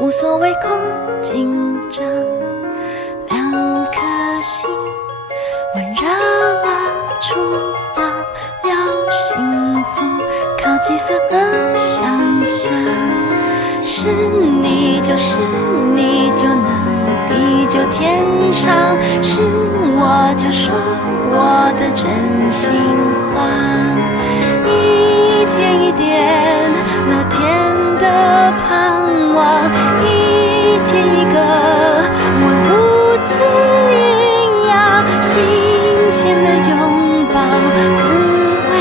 无所谓空紧张，两颗心温热了，触发了幸福，靠计算和想象，是你就是你就能地久天长，是我就说我的真心话，一天一点乐天的盼望，一天一个问不尽营养，新鲜的拥抱，滋味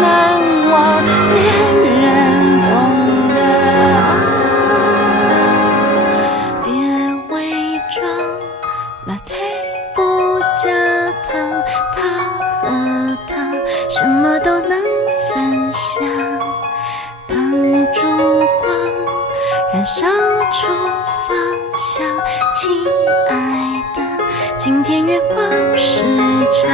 难忘，恋人懂得啊，别伪装，Latte 不加糖，他和他什么都能分享，当烛光燃烧出芳香，亲爱的，今天月光时长。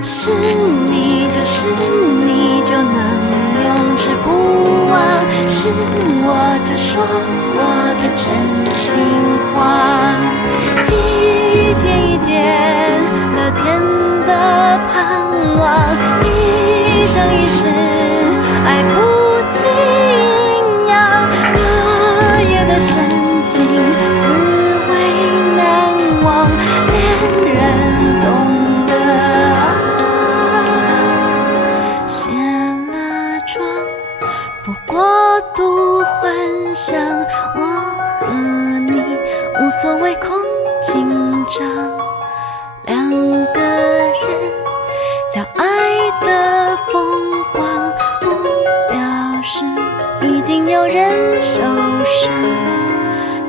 是你就是你就能永志不忘，是我就说我的真心话，一点一点乐天的盼望，一生一世爱不尽营养，隔夜的深情滋味难忘，恋人懂得卸了妆，不过度幻想，我和你无所谓空紧张，两个人聊爱的风光，不表示一定有人受伤，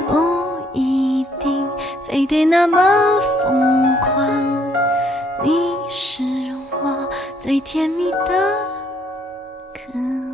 不一定非得那么疯狂，你是我最甜蜜的渴望。